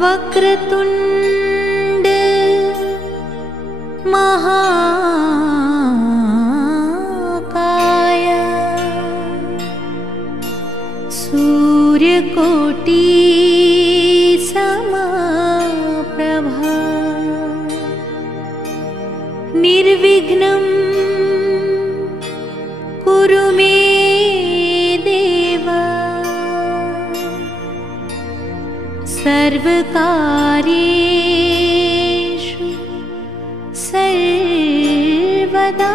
वक्रतुंड महाकाय सूर्यकोटि समप्रभा निर्विघ्नं कुरु मे देव सर्वकार्येषु सर्वदा।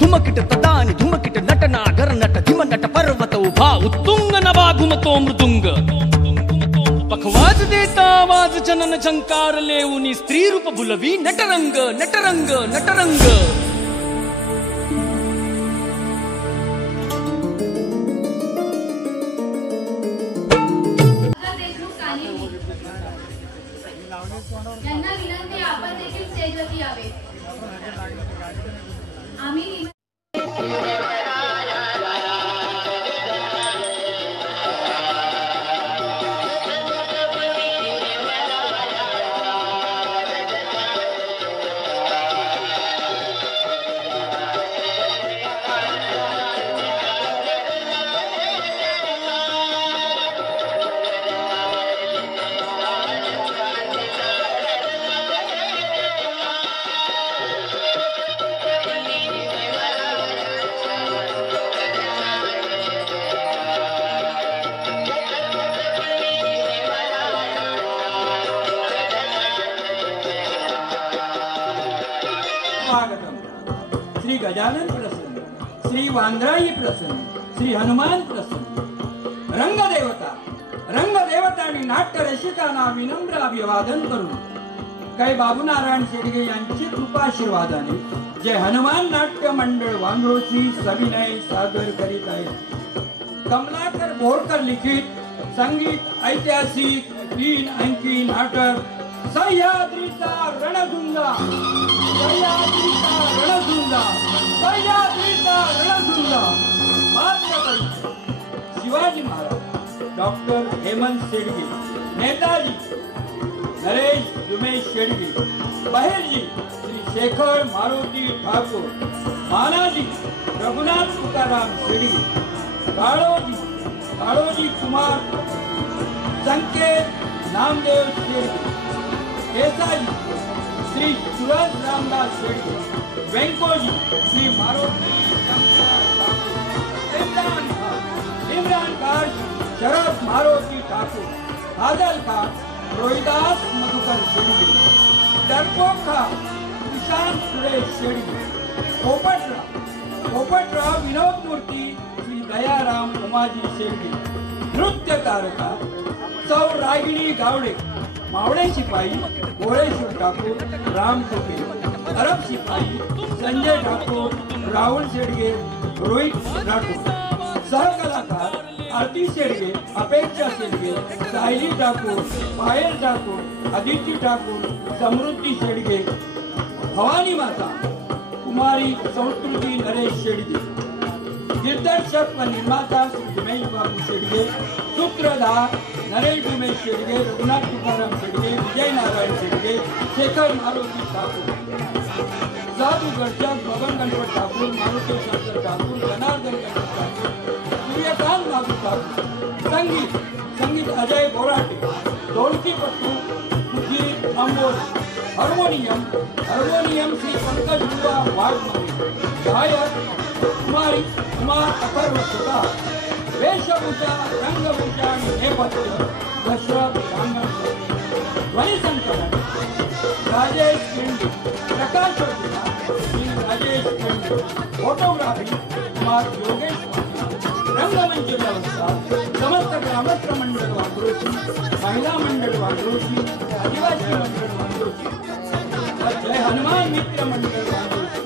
धुमकिट तदानि धुमकिट नटना गरनट धिमनट पर्वत उभा उत्तुंग नभा घुमतो मृदुंग पखवाज देता आवाज जनन झंकार लेऊनी स्त्री रूप भुलवी नटरंग नटरंग नटरंग। यांना विनंती आपण देखील स्टेजवरती यावे। आम्ही श्री गजानन प्रसन्न, श्री वांद्राई प्रसन्न, श्री हनुमान प्रसन्न। रंगदेवता आणि नाट्य रसिकांना विनम्र अभिवादन करून कै बाबूनारायण शेडगे यांची कृपाशीर्वादाने जे हनुमान नाट्य मंडळ वांद्रोची सविनय सादर करीत आहे। कमलाकर बोरकर लिखित संगीत ऐतिहासिक 3 अंकी नाटक सह्याद्रीचा रणधुंगा, सह्याद्रीचा रणधुंगा, सह्याद्रीचा रणधुंगा। शिवाजी महाराज, डॉक्टर हेमंत शेडगे, नेताजी नरेश उमेश शेडगे, बहेरजी श्री शेखर मारुती ठाकूर, मानाजी रघुनाथ तुकाराम शेडगे, काळोजी कुमार संकेत नामदेव शेडगे, केसाजी श्री सुरज रामदास शेडगे, वेंकोजी श्री मारुती इमरान खान शरद मारुती ठाकूर, आदल खान रोहिदास मधुकर शेडगे, डरपोक खान ईशान सुरेश शेडगे, पोपटराव विनोद मूर्ती श्री दयाराम उमाजी शेडगे। नृत्य तारका सौ रागिणी गावडे, मावळे शिपाई गोळेश्वर ठाकूर, राम टोपे, अरब शिपाई संजय ठाकूर, राहुल शेडगे, रोहित राठोड। सहकलाकार आरती शेडगे, अपेक्षा शेडगे, सायली ठाकूर, पायल ठाकूर, आदिती ठाकूर, समृद्धी शेडगे, भवानी माता, कुमारी संस्कृती नरेश शेडगे, दिग्दर्शक व निर्माता श्री उमेश बाबू शेडगे, सूत्रधार नरेश उमेश शेडगे, रघुनाथ तुकाराम शेडगे, विजय नारायण शेडगे, शेखर मारुती ठाकूर, जादू गर्जक बबन गणपत ठाकूर, मारुती शंकर ठाकूर, जनार्दन गणपत ठाकूर, सूर्यकांत नागू ठाकूर, संगीत अजय बोराटे, ढोलकीपट्टू सुधीर अंबोली, हार्मोनियम श्री पंकज बुवा वाघमारे, गायक कुमार अथर्व सुतार, वेशभूषा रंगभूषा आणि नेपथ्य दशरथ रांगण, ध्वनी संकलन राजेश पिंडी, प्रकाश श्री राजेश पिंडी, फोटोग्राफी कुमार योगेश रंगमंच व्यवस्था समस्त ग्रामस्थ मंडळ वांद्रोशी, महिला मंडळ वांद्रोशी, आदिवासी मंडळ वांद्रोशी, जय हनुमान मित्र मंडळ वांद्रोशी,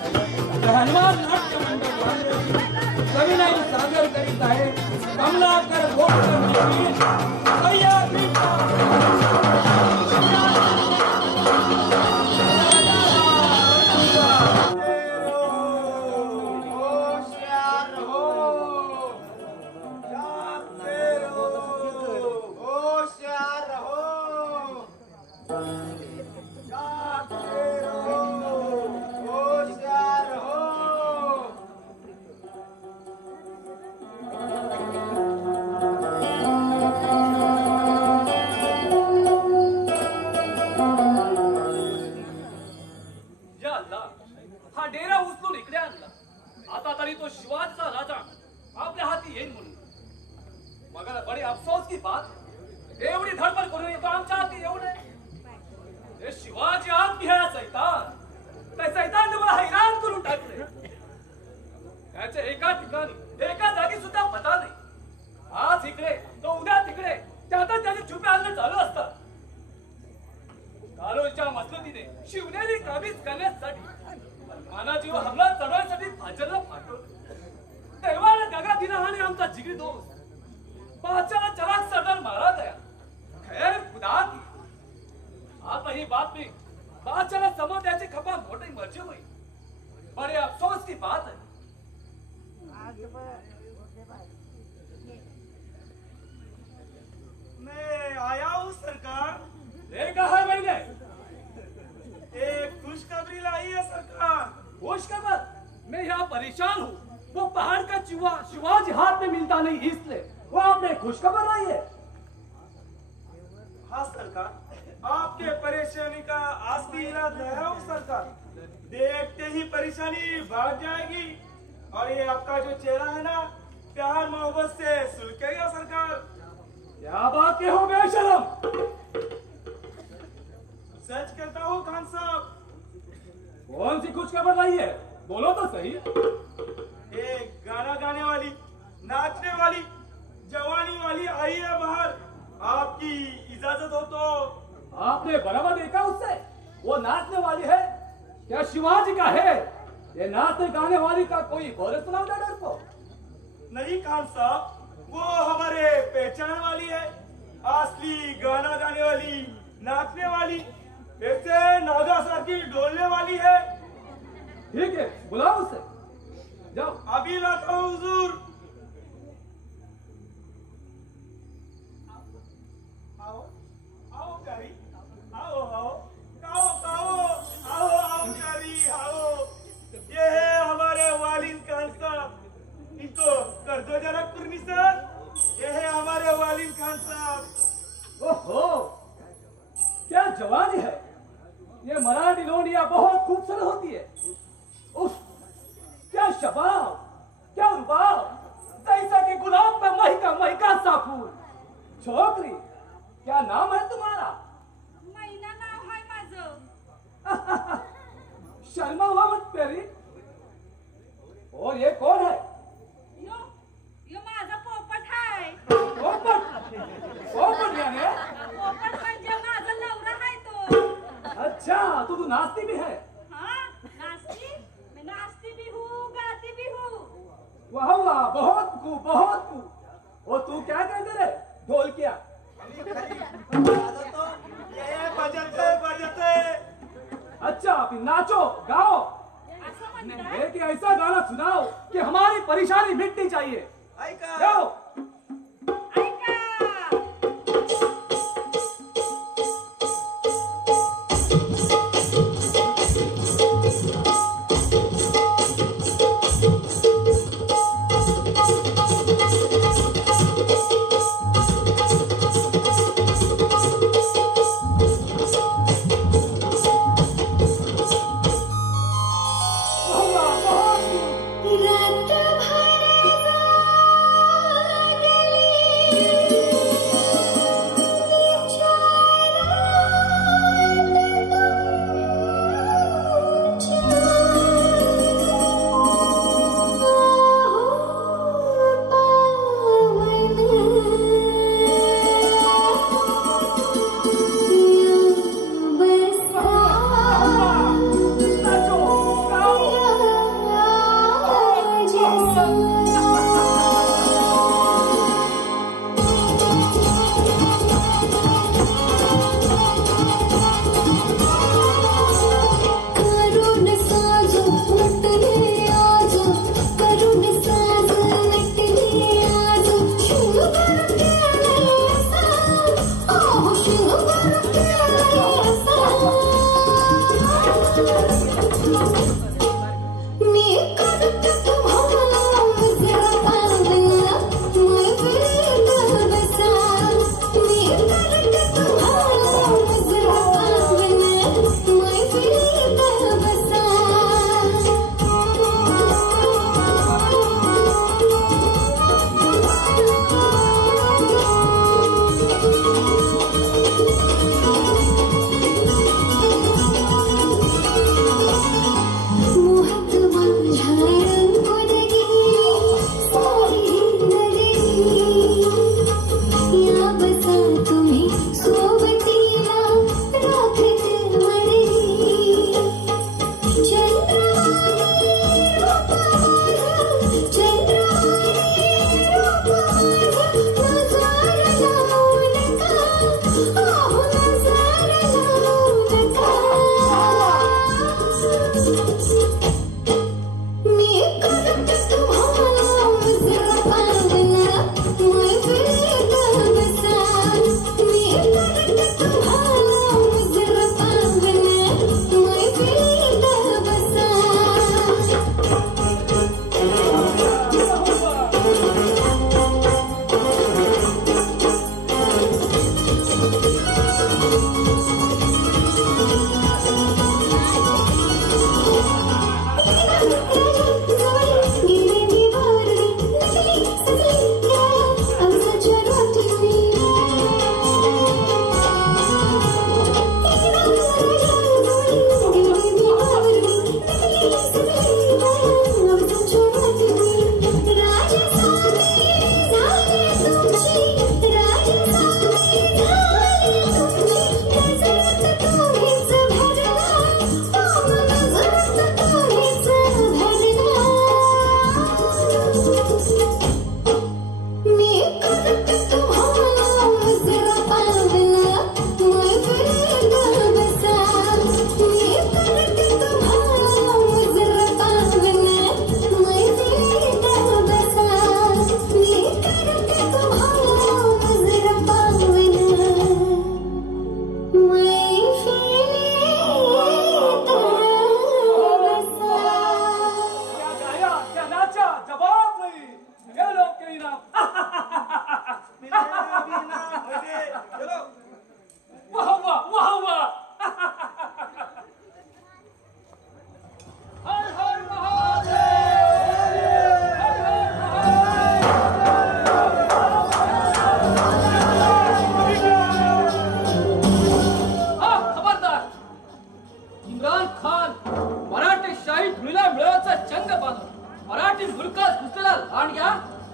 जय हनुमान नाट्य मंडळ वांद्रोशी सविनय सादर करीत आहे कमलाकर ओ तू क्या कहते रे ढोलकिया? अच्छा फिर नाचो गाओ, लेकिन ऐसा गाना सुनाओ कि हमारी परेशानी मिटनी चाहिए। गाओ।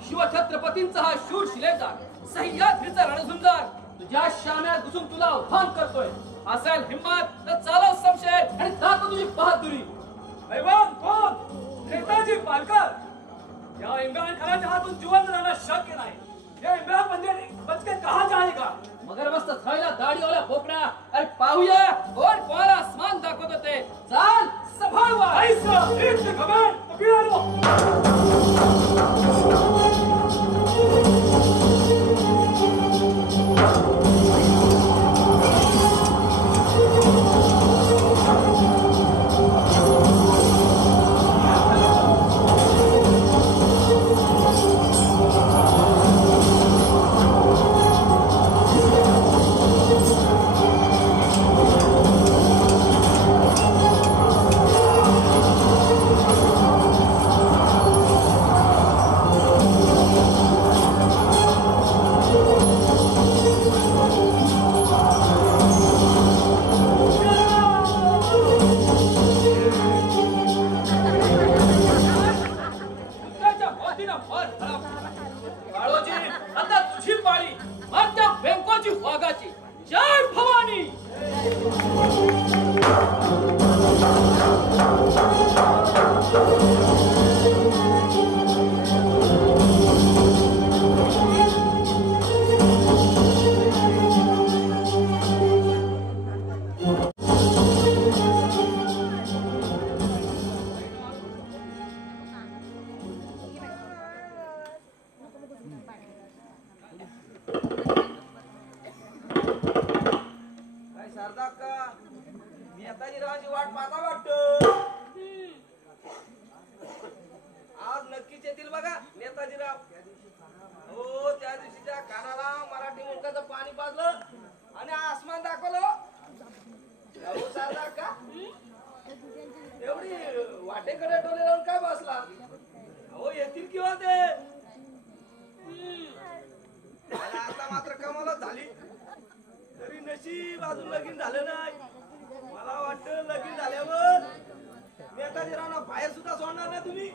शिवछत्रपतींचा हा शूर शिलेचा सह्याद्रीचा रणसुंदर तुझ्या शाम्यात घुसून तुला आव्हान करतोय. असेल हिम्मत तर चालव संशय आणि दाखव तुझी बहादुरी. ऐवान कोण? नेताजी पालकर. या इम्रान खानाच्या हातून जिवंत राहणं शक्य नाही. ये मैं बच के कहाँ जाएगा? मगर मस्त थायला दाढी वाला बोकडा. अरे पाहूया कोण कोणाला आसमान दाखवत होते. चाल सांभाळवा. ऐसा एक से खबर अभी आलो. नेताजीरावांची वाट पाहता वाटतं. आज नक्कीच येतील बघा नेताजीराव. हो त्या दिवशीच्या कानाला मराठी मुलकाचं पाणी पाजलं आणि आसमान दाखवलं. हो सारदा का एवढी वाटेकडे डोले लावून काय बसला? हो येतील किंवा ते आता मात्र कमालच झाली. तरी नशीब अजून लगीन झालं नाही. मला वाटतं लगीन झाल्यावर नेताजीरावांना बाहेर सुद्धा सोडणार नाही तुम्ही.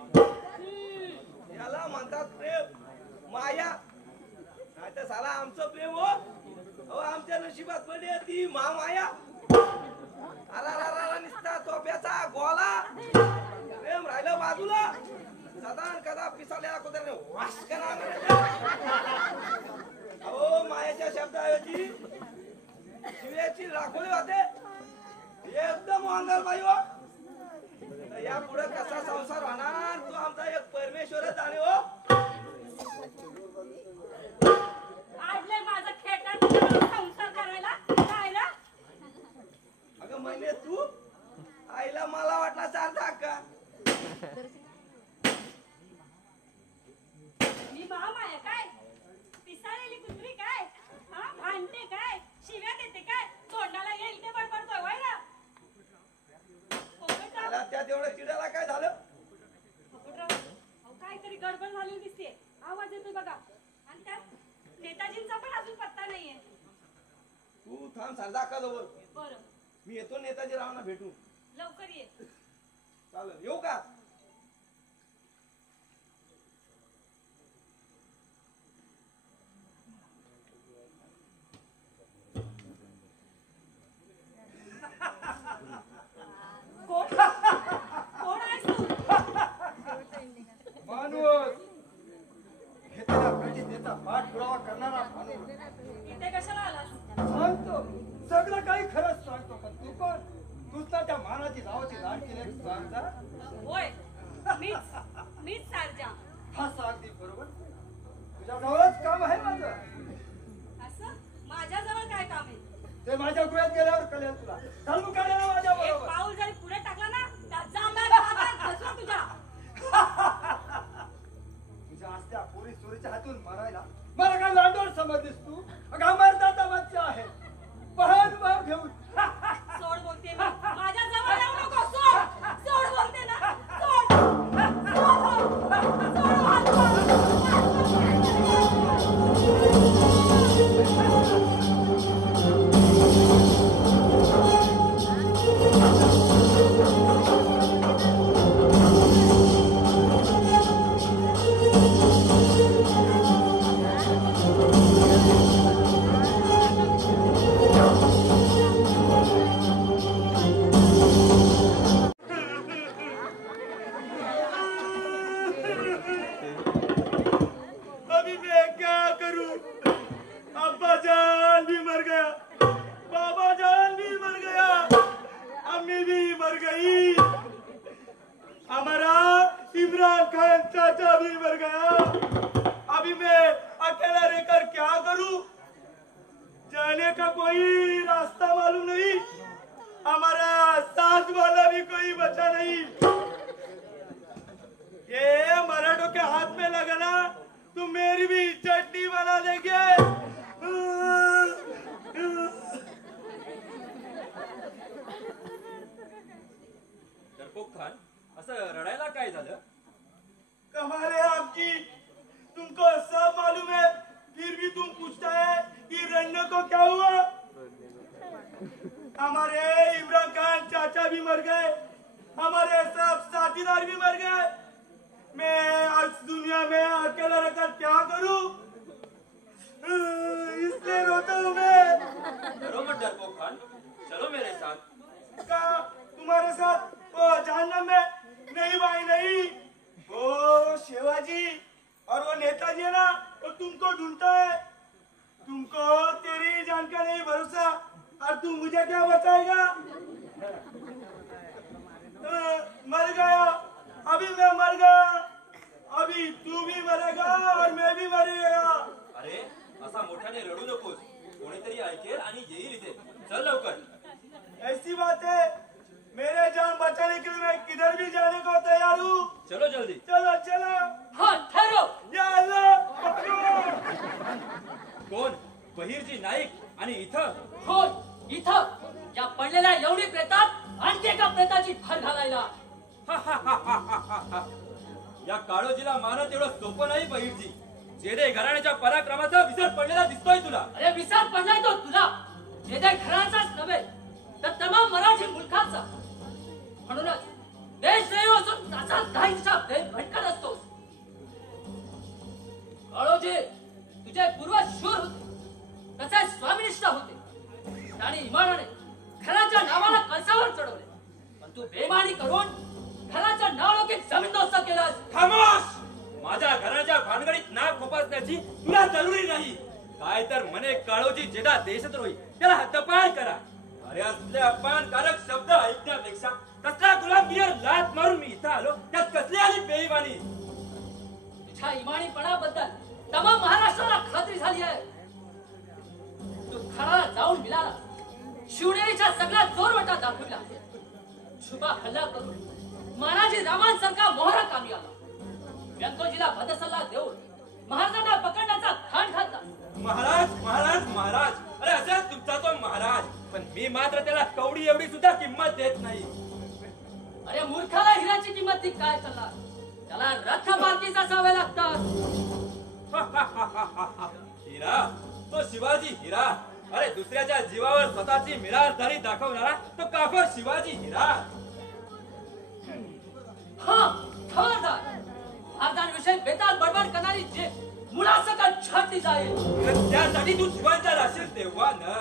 याला म्हणतात प्रेम माया. नाही तर साला आमचं प्रेम हो आमच्या नशिबात पडली ती माया. अरा निसता तोप्याचा गोला. प्रेम राहिलं बाजूला. सदान कदा पिसाल्या कुत्र्याने वास करणार. अहो मायाच्या शब्दाऐवजी शिव्याची राखोली होते. एकदम वांगल बाई हो. या पुढे कसा संसार होणार तो आमचा एक परमेश्वरच जाणे हो. आजले माझा खेटर संसार करायला काय ना? अगं म्हणजे तू आईला मला वाटला सारखा का? मी माया काय पिसाळलेली कुत्री काय? हा भांडते काय? शिव्या देते काय? तोंडाला येईल ते बडबडतोय वय ना? त्याला त्या तेवढ्या चिडाला काय झालं? काहीतरी गडबड झालेली दिसते. आवाज येतोय बघा. आणि त्यात नेताजींचा पण अजून पत्ता नाहीये. तू थांब सारखा का जवळ. बरं मी येतो नेताजीरावांना भेटू. लवकर ये. चालेल येऊ का? कोण आहेस तू? माणूस घेतलेल्या प्रतिज्ञेचा पाठपुरावा करणारा माणूस. इथे कशाला आलास? सांगतो सगळं काही खरंच सांगतो. पण तू कोण? तूच ना त्या मानाची नावाची लाड केली सांगता. होय मीच सारजा. हा अगदी बरोबर. तुझ्या जवळच काम आहे माझं. असं माझ्याजवळ काय काम आहे? ते माझ्या गुळ्यात गेल्यावर कळेल तुला. चालू काढायला माझ्या एक बरोबर. पाऊल जरी पुढे टाकला ना त्या जांभळ्या तुझ्या. तुझ्या असत्या पोलीस चोरीच्या हातून मारायला मला काय लांडोर समजलीस तू? अगं मर्दाचा बच्चा आहे. पहल भाव घेऊन सोड बोलते मी. माझ्या जवळ येऊ नको. सोड बोलते ना. सोड चाचा भी मर गया। अभी मैं अकेला रहकर क्या करूं? जाने का कोई रास्ता मालूम नहीं। हमारा साथ वाला भी कोई बचा नहीं। ये मराठों के हाथ में लगा ना तो मेरी भी चटनी बना देंगे। डरपोक खान, असं रडायला काय झालं? कमाल है आपकी, तुमको सब मालूम है फिर भी तुम पूछता है कि रन्ने को क्या हुआ? हमारे इमरान खान चाचा भी मर गए, हमारे सब साथीदार भी मर गए। मैं आज दुनिया में अकेला रहकर क्या करूं? इसलिए रोता हूं मैं। डरो मत डरपोक खान, चलो मेरे साथ। का तुम्हारे साथ? वो जहन्नम में? नहीं भाई नहीं, वो शिवाजी और वो नेताजी है ना, वो तुमको ढूंढता है। तुमको तेरी जान का नहीं भरोसा, और तू मुझे क्या बचाएगा? मर गया, अभी मैं मर गया, अभी तू भी मरेगा और मैं भी मर गया। अरे असा मोठ्याने रडू नकोस, कोणीतरी ऐकेल आणि येईल इथे. चल लवकर. ऐसी बात है, मेरे जान बचाने के लिए मैं किधर भी जाने को तैयार हूँ। चलो जल्दी. चलो चलो. हाँ ठहरो. या अल्लाह, पकड़ो. कोण? बहिरजी नाईक आणि इथं? हो इथं या पडलेल्या एवढी प्रेतात आणखी एका प्रेताची भर घालायला. या काळोजीला मानत एवढं सोपं नाही बहिरजी. जेडे घराण्याच्या पराक्रमाचा विसर पडलेला दिसतोय तुला. अरे विसर पडलाय तो तुला. जेडे घराचाच नव्हे तर तमाम मराठी मुलखाचा. म्हणूनच देशदेव असून त्याचा काहींचा प्रेम भटकत असतोस. काळोजी तुझे पूर्वज शूर होते, तसे स्वामिनिष्ठ होते. आणि इमानाने घराच्या नावाला कळसावर चढवले. पण तू बेमानी करून घराच्या नावालोकीत जमीनदोस्त केलास. खामोश! माझ्या घराच्या भानगडीत नाक खुपसण्याची तुला जरुरी नाही. काय तर म्हणे काळोजी जेडा देशद्रोही, त्याला हद्दपार करा. अरे असले अपमानकारक शब्द ऐकण्यापेक्षा कसला गुलामगिरीवर लात मारून मी इथं आलो, त्यात कसली आली बेईमानी. तुझ्या इमानीपणाबद्दल तमाम महाराष्ट्राला खात्री झाली आहे. तू खळाला जाऊन मिळाला, शिवनेरीच्या सगळ्या जोरवटा दाखविला, छुपा हल्ला करून महाराजी रामांसारखा मोहरा कामी आला. व्यंकोजीला भदसल्ला देऊन महाराजांना पकडण्याचा खाण घातला. महाराज महाराज महाराज, अरे असा तुमचा तो महाराज, पण मी मात्र त्याला कवडी एवढी सुद्धा किंमत देत नाही. अरे मूर्खाला हिराची किंमत ती काय करणार? त्याला रथ पालखीच असावे लागतात. हिरा, तो शिवाजी हिरा. अरे दुसऱ्याच्या जीवावर स्वतःची मिरासदारी दाखवणारा तो काफर शिवाजी हिरा. हा खबरदार. महाराजांविषयी बेताल बडबड करणारी जे मुळासकट छाटली जाईल. पण त्यासाठी तू शिवांचा राशील तेव्हा न.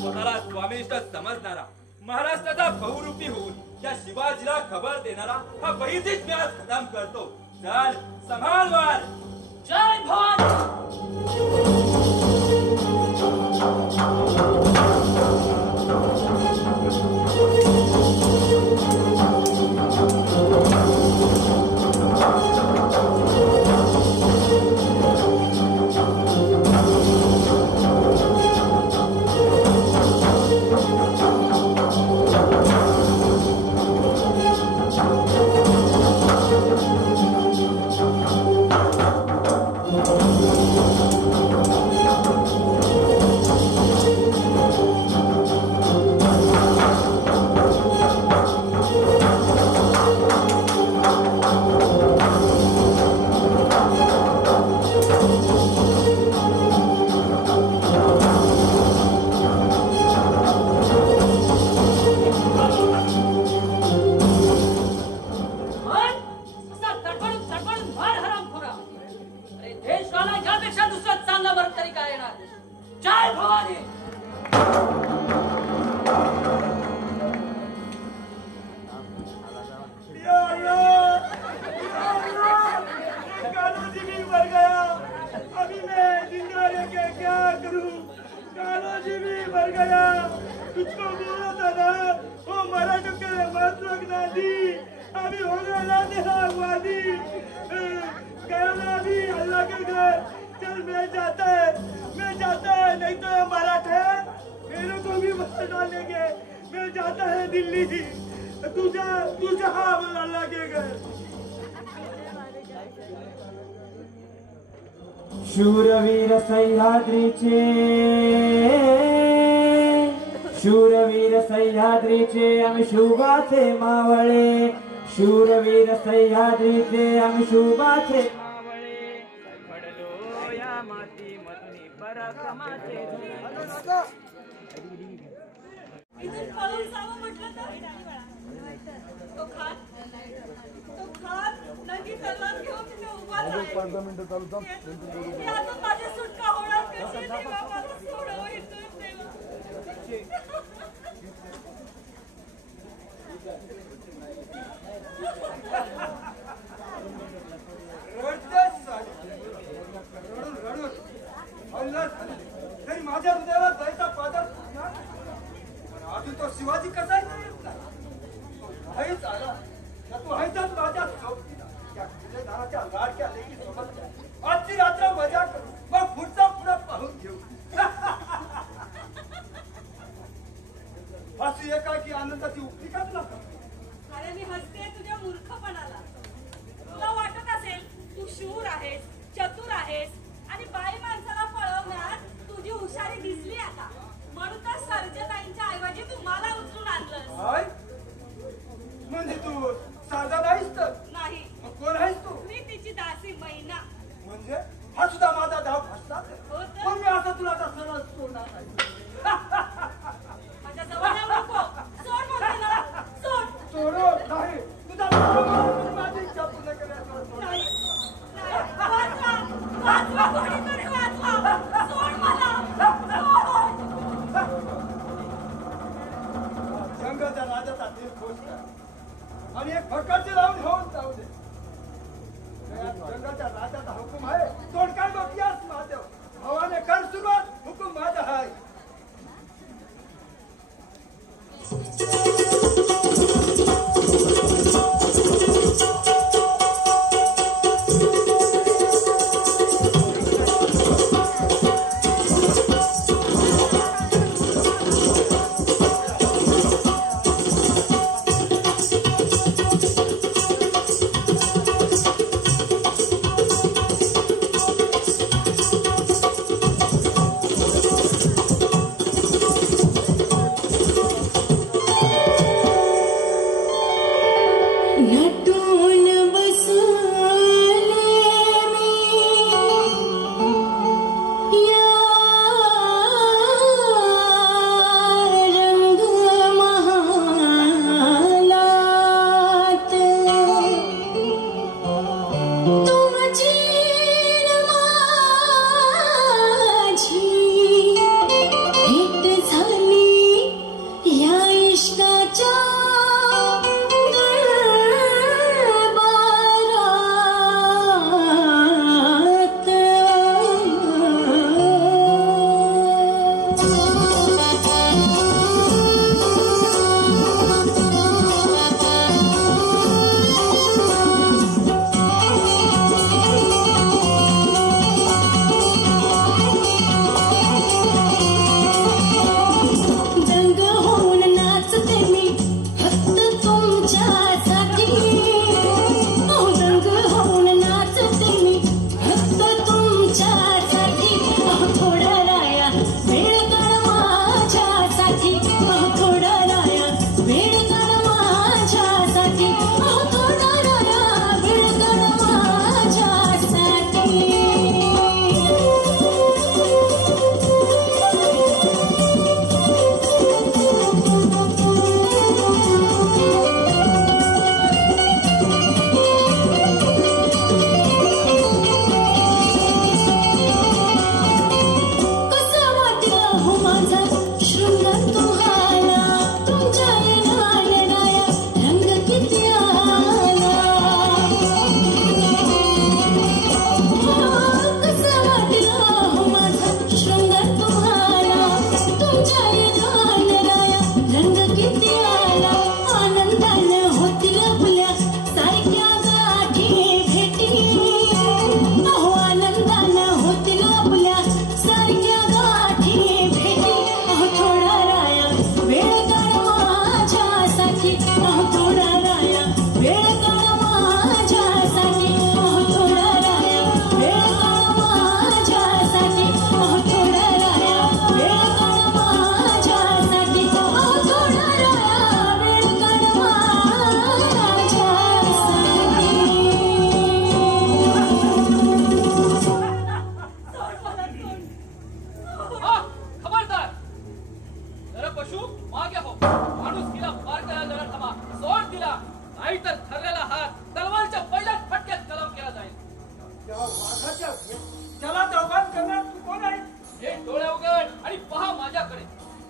स्वतःला स्वामिनिष्ठ समजणारा, महाराष्ट्राचा बहुरूपी होऊन त्या शिवाजीला खबर देणारा हा बहिर्जीच मी आज खतम करतो. चल संभाळ वार. जय भवानी. अभी होने ना देना वादी गया ना अभी अल्लाह के घर चल मैं जाता है नहीं तो ये मराठे मेरे को भी मार डालेंगे मैं जाता है दिल्ली तुझा बोल अल्लाह के घर शूरवीर सह्याद्रीचे आम्ही शुभाचे मावळे शूरवीर सह्याद्रीचे आम्ही शुभाचे मावळे पडलो या माती मधुनी पराक्रमाचे इथून पळून जावं म्हटलं तर तो खात नदी तलवार घेऊन तिथे उभा राहील. मी अजून माझी सुटका होणार कशी देवा मला सोडव इथून देवा. तरी माझ्या हृदयाला जायचा पादर अजून तो शिवाजी कसा आहेच आला तू आहेचाच माझ्या दाराच्या लाडक्या लेकी सोबत आजची रात्र मजा करू मग पुढचा पुढे पाहून घेऊ अशी एकाकी आनंदाची उक्ती का तुला अरे मी हसते तुझ्या मूर्खपणाला. तुला वाटत असेल तू शूर आहेस चतुर आहेस आणि बाई माणसाला पळवण्यात तुझी हुशारी दिसली आता म्हणून तर सर्जताईंच्या ऐवजी तुम्हाला उचलून आणलं. म्हणजे तू साधा नाहीस तर नाही मग कोण आहेस तू मी तिची दासी मैना. म्हणजे हा सुद्धा माझा धाव फसला हो तर. मग मी आता तुला आता सरळ सोडणार नाही माझ्या जवळ येऊ नको. सोड म्हणते ना सोड. सोडो नाही तुझा माझी इच्छा पूर्ण करण्याचा नाही वाचवा कोणीतरी वाचवा. सोड मला सोड. संघाच्या राजाचा दिल खुश कर आणि एक भक्काचे लावून घेऊन जाऊ दे जंगाच्या राजाचा हुकूम आहे तोड काय बघियास महादेव भावाने कर सुरुवात हुकूम माझा आहे वेळ काढ माझ्यासाठी थोडा राया वेळ काढ माझ्यासाठी थोडा राया वेळ काढ माझ्यासाठी थोडा राया वेळ काढ माझ्यासाठी थोडा राया वेळ काढ खबरदार जरा पशु मागे हो माणूस तिला पार करायला जरा थांबा सोड तिला नाहीतर ठरलेला हात तलवारच्या पहिल्याच फटक्यात कलम केला जाईल त्या वाघाच्या त्याला चौकात करणार तू कोण आहे हे डोळे उघड आणि पहा माझ्याकडे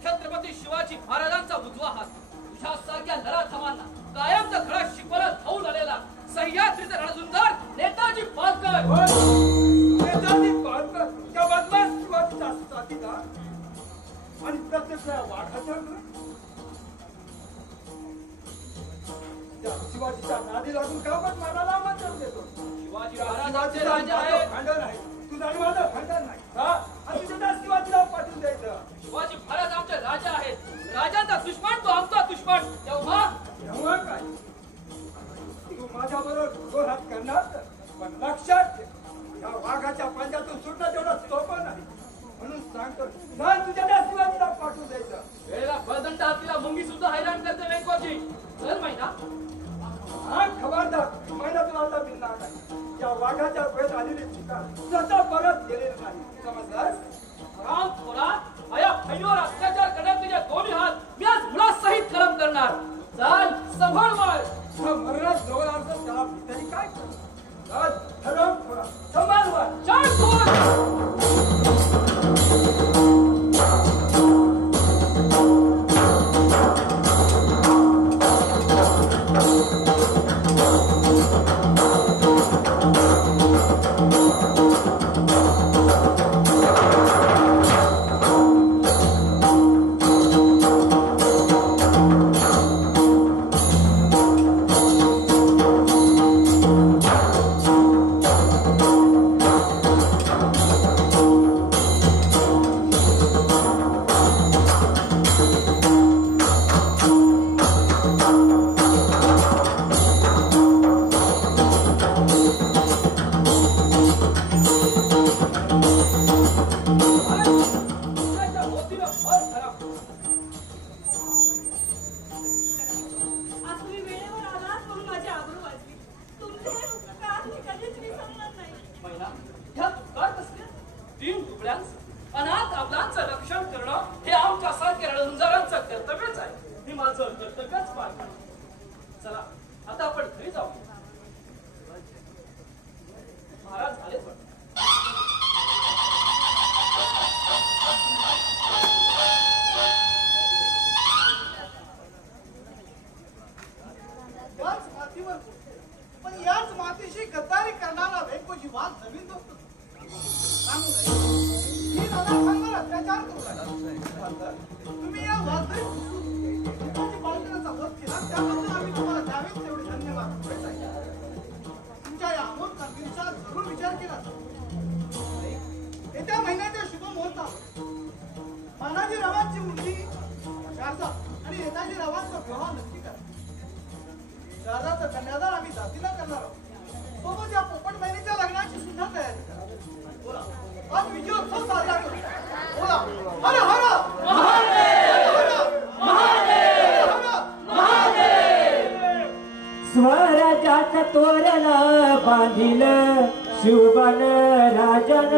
छत्रपती शिवाजी महाराजांचा उजवा हात तुझ्यासारख्या नराधमांना कायमचा खडा शिकवला धावून आलेला सह्याद्रीचा रणझुंजार नेताजी पालकर नेताजी पालकर त्या बदमाश शिवाजीचा साथीदार आणि प्रत्यक्ष वाघाच्या त्या शिवाजीच्या नादी लागून गावात मारायला आमंत्रण देतो शिवाजी महाराजांचे राजा आहेत भांडण आहे तुझं आणि माझं भांडण नाही हा आणि तुझ्या त्या शिवाजीला पाठवून द्यायचं शिवाजी महाराज आमचे राजा आहेत राजांचा दुश्मन तो आमचा दुश्मन तेव्हा काय तू माझ्या बरोबर घोर करणार पण लक्षात ठेव या वाघाच्या पंजातून सुटणं तेवढं सोपं नाही म्हणून सांगतो नाही तुझ्या त्या शिवाजीला पाठवून द्यायचं वेळेला बळदंड हातीला मुंगी सुद्धा हैराण करते वेंकोजी चल महिना हा खबरदार महिना तुला आता मिळणार नाही या वाघाच्या वेळेत आलेली शिकार स्वतः परत गेलेली नाही समजलास राम थोरा अया फैलीवर अत्याचार करण्यात तुझे दोन्ही हात मी आज मुळासहित कलम करणार चाल संभाळ मार मरणात जवळ आलं त्याला तरी काय कर ठरव थोडा संभाळ वर चाल थोर आज तुम्ही वेळेवर आलात म्हणून माझी आबरू वाचली तुमचे हे उपकार मी कधीच विसरणार नाही महिना ह्या तुकार कसल्या तीन तुकड्यांचं अनाथ आपलांचं रक्षण करणं हे आमच्यासारख्या रणझुंजारांचं कर्तव्यच आहे मी माझं कर्तव्यच पार पाडलं चला आता आपण घरी जाऊ महाराज झाले पण याच मातीवर पण याच मातीशी गद्दारी करणारा वेंकोजी वाघ जमीन दोस्त सांगू नये मी नानासांवर अत्याचार करू लागला तुम्ही या वाघ पालकाचा वध केला त्याबद्दल आम्ही तुम्हाला द्यावेच तेवढे धन्यवाद तुमच्या या अमोल कामगिरीचा जरूर विचार केला येत्या महिन्याच्या शुभ मुहूर्तावर मानाजी रावांची मुलगी शारदा आणि नेताजी रावांचा विवाह नक्की करा शारदाचं कन्यादान आम्ही जातीला करणार आहोत सोबत या पोपट बहिणीच्या लग्नाची सुद्धा तयारी करा बोला आज विजयोत्सव साजरा करू बोला हर हर महादेव महादेव महादेव स्वराज्याचं तोरण बांधिल शिवबन राजन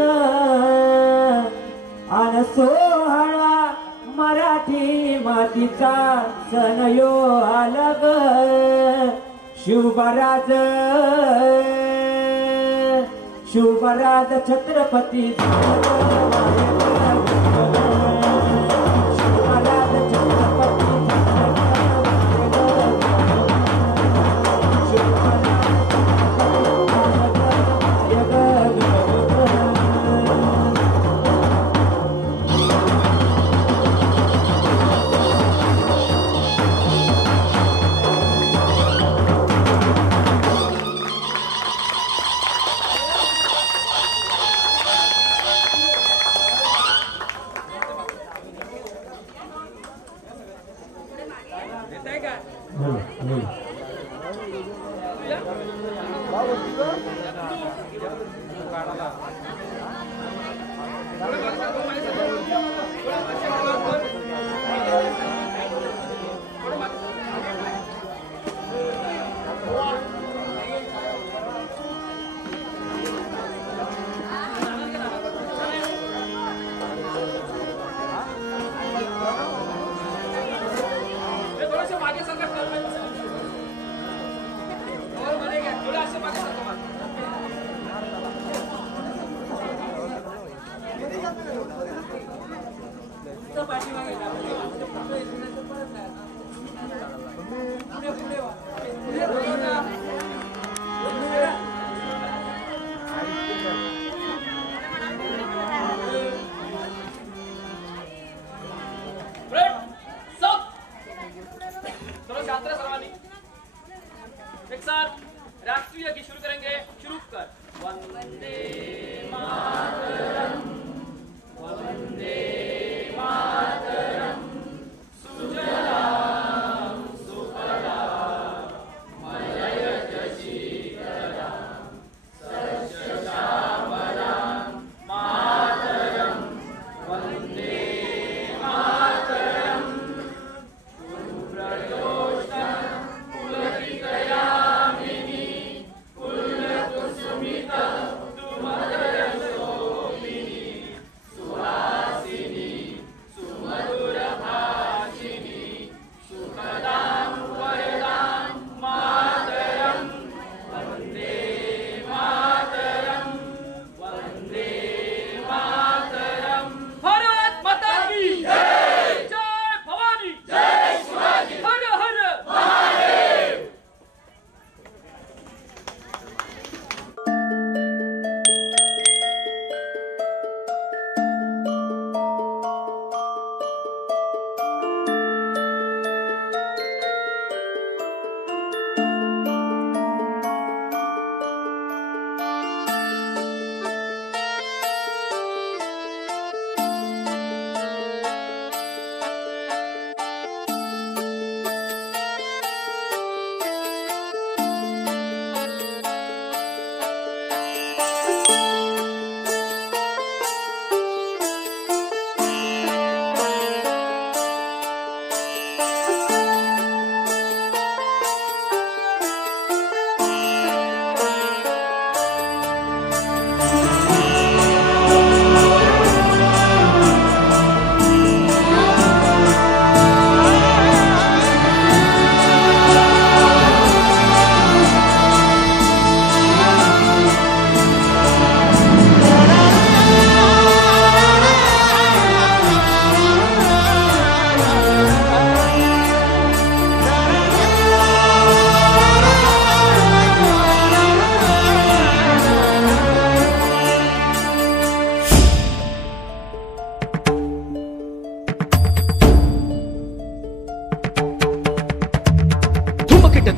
आन सोहळा मराठी मातीचा सण यो आलग शिवबराज शिवबराज छत्रपती शिवबराज छत्रपती राष्ट्रीय गीत शुरू करेंगे। शुरू कर। वंदे मातरम, वंदे मातरम, सुजलाम सुफलाम मलयज शीतलाम सस्यश्यामलाम मातरम, वंदे मातरम, शुभ्रजोत्स्ना पुलकितयामिनी कुलकुसुमिता सुमधुरशोभिनी सुहासिनी सुमधुरभाषिनी सुखदां वरदां मातरं, वन्दे मातरं, वन्दे मातरं। भारत माता की जय, जय भवानी, जय शिवाजी, हर हर महादेव।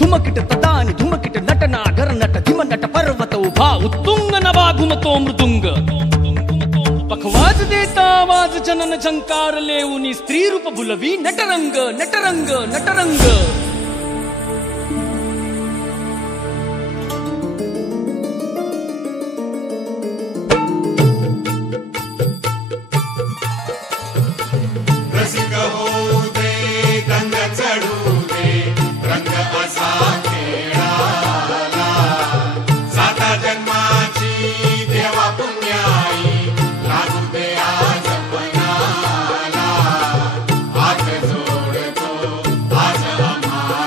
धुमकिट तदानी धुमकिट नटना गर नट धिम नट पर्वत उभा उत्तुंग नभा घुमतो मृदुंग। पखवाज देता आवाज जनन झंकार लेऊनी स्त्री रूप बुलवी नटरंग नटरंग नटरंग। रसिक होऊ दे रंग चढू दे रंग असा खेळाला साता जन्माची देवा पुण्याई लागू दे आज पणाला हात जोडतो आज आम्हा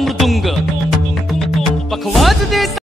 मृदुंग पखवाज देता